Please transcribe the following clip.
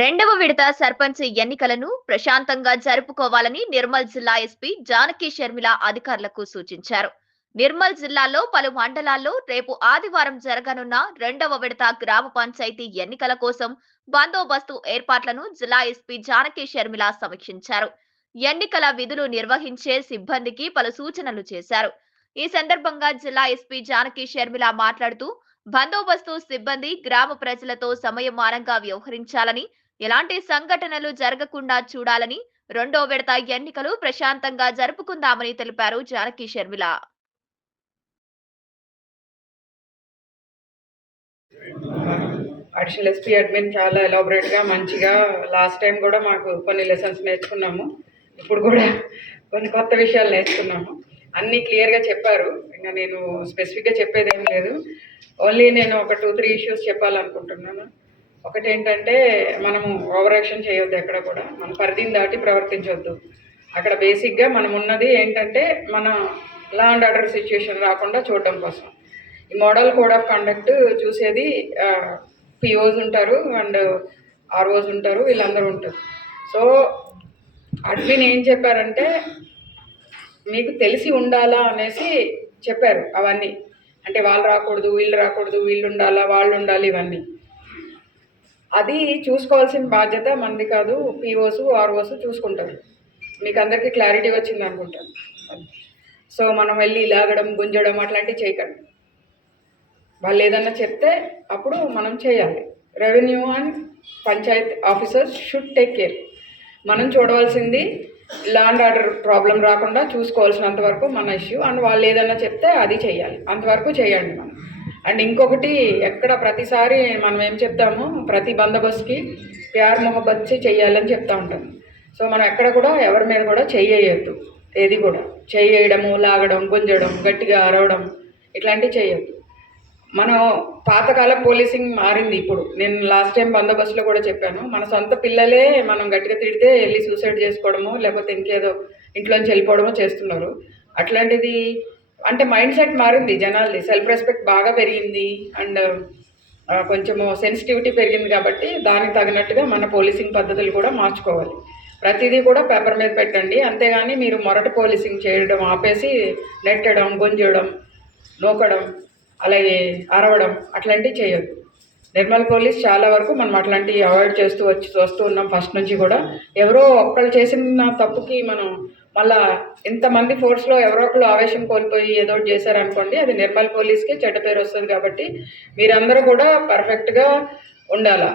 రెండవ విడత సర్పంచ్ ఎన్నికలను ప్రశాంతంగా జరుపుకోవాలని నిర్మల్ జిల్లా ఎస్పీ జానకి షర్మిల అధికారులకు సూచించారు. నిర్మల్ జిల్లాలో పలు మండలాల్లో రేపు ఆదివారం జరగనున్న రెండవ విడత గ్రామ పంచాయతీ ఎన్నికల కోసం బందోబస్తు ఏర్పాట్లను జిల్లా ఎస్పీ జానకి షర్మిల సమీక్షించారు. ఎన్నికల విధులు నిర్వహించే సిబ్బందికి పలు సూచనలు చేశారు. ఈ సందర్భంగా జిల్లా ఎస్పీ జానకి షర్మిల మాట్లాడుతూ బందోబస్తు సిబ్బంది గ్రామ ప్రజలతో సమయమానంగా వ్యవహరించాలని ఎలాంటి సంఘటనలు జరగకుండా చూడాలని రెండో విడత ఎన్నికలు ప్రశాంతంగా జరుపుకుందామని తెలిపారు Janaki Sharmila additional SP admin చాలా ఎలాబొరేట్గా మంచిగా లాస్ట్ టైం కూడా మాకు కొన్ని లెసన్స్ నేర్చుకున్నాము. ఇప్పుడు కూడా కొన్ని కొత్త విషయాలు నేర్చుకున్నాము. అన్నీ క్లియర్గా చెప్పారు. ఇంకా నేను స్పెసిఫిక్గా చెప్పేది ఏం లేదు. ఓన్లీ నేను ఒక టూ త్రీ ఇష్యూస్ చెప్పాలనుకుంటున్నాను. ఒకటి ఏంటంటే మనము ఓవర్ యాక్షన్ చేయొద్దు ఎక్కడ కూడా. మన పరిధిని దాటి ప్రవర్తించవద్దు అక్కడ బేసిక్గా మనం ఉన్నది ఏంటంటే మన లా అండ్ ఆర్డర్ సిచ్యుయేషన్ రాకుండా చూడడం కోసం. ఈ మోడల్ కోడ్ ఆఫ్ కండక్ట్ చూసేది పిఓస్ ఉంటారు అండ్ ఆర్ఓస్ ఉంటారు వీళ్ళందరూ ఉంటారు. సో అడ్మిన్ ఏం చెప్పారంటే మీకు తెలిసి ఉండాలా? అనేసి చెప్పారు అవన్నీ. అంటే వాళ్ళు రాకూడదు వీళ్ళు రాకూడదు వీళ్ళు ఉండాలా వాళ్ళు ఉండాలి ఇవన్నీ. అది చూసుకోవాల్సిన బాధ్యత మనది కాదు పిఓస్ ఆర్ఓస్ చూసుకుంటారు మీకు అందరికీ క్లారిటీ వచ్చింది అనుకుంటాను సో మనం వెళ్ళి లాగడం గుంజడం అట్లాంటివి చేయకండి. వాళ్ళు ఏదన్నా చెప్తే అప్పుడు మనం చేయాలి. Revenue and panchayat officers should take care మనం చూడవలసింది లా అండ్ ఆర్డర్ ప్రాబ్లం రాకుండా చూసుకోవాల్సినంత వరకు మన ఇష్యూ అండ్ వాళ్ళు ఏదన్నా చెప్తే అది చేయాలి. అంతవరకు చేయండి మనం. అండ్ ఇంకొకటి ఎక్కడ ప్రతిసారి మనం ఏం చెప్తాము ప్రతి బందోబస్తుకి ప్యార్ మొహబ్బత్ చేయాలని చెప్తా ఉంటాం. సో మనం ఎక్కడ కూడా ఎవరి మీద కూడా చెయ్యొద్దు. ఏది కూడా. చెయ్యడము లాగడం గుంజడం గట్టిగా అరవడం ఇట్లాంటివి చేయొద్దు మనం పాతకాల పోలీసింగ్ మారింది ఇప్పుడు. నేను లాస్ట్ టైం బందోబస్తులో కూడా చెప్పాను మన సొంత పిల్లలే మనం గట్టిగా తిడితే వెళ్ళి సూసైడ్ చేసుకోవడము లేకపోతే ఇంకేదో ఇంట్లోంచి వెళ్ళిపోవడమో చేస్తున్నారు. అట్లాంటిది అంటే మైండ్ సెట్ మారింది జనాలది. సెల్ఫ్ రెస్పెక్ట్ బాగా పెరిగింది. అండ్ కొంచెము సెన్సిటివిటీ పెరిగింది కాబట్టి దానికి తగినట్టుగా మన పోలీసింగ్ పద్ధతులు కూడా మార్చుకోవాలి. ప్రతిదీ కూడా పేపర్ మీద పెట్టండి. అంతేగాని మీరు మొరటి పోలీసింగ్ చేయడం ఆపేసి నెట్టడం గుంజడం నూకడం అలాగే అరవడం అట్లాంటివి చేయొద్దు. నిర్మల్ పోలీస్ చాలా వరకు మనం అట్లాంటివి అవాయిడ్ చేస్తూ వచ్చి వస్తూ ఉన్నాం ఫస్ట్ నుంచి కూడా. ఎవరో ఒక్కళ్ళు చేసిన తప్పుకి మనం మళ్ళా ఇంతమంది ఫోర్స్లో ఎవరో ఒకరు ఆవేశం కోల్పోయి ఏదో చేశారనుకోండి అది నిర్మల్ పోలీస్కి చెడ్డ పేరు వస్తుంది కాబట్టి మీరందరూ కూడా పర్ఫెక్ట్గా ఉండాలా?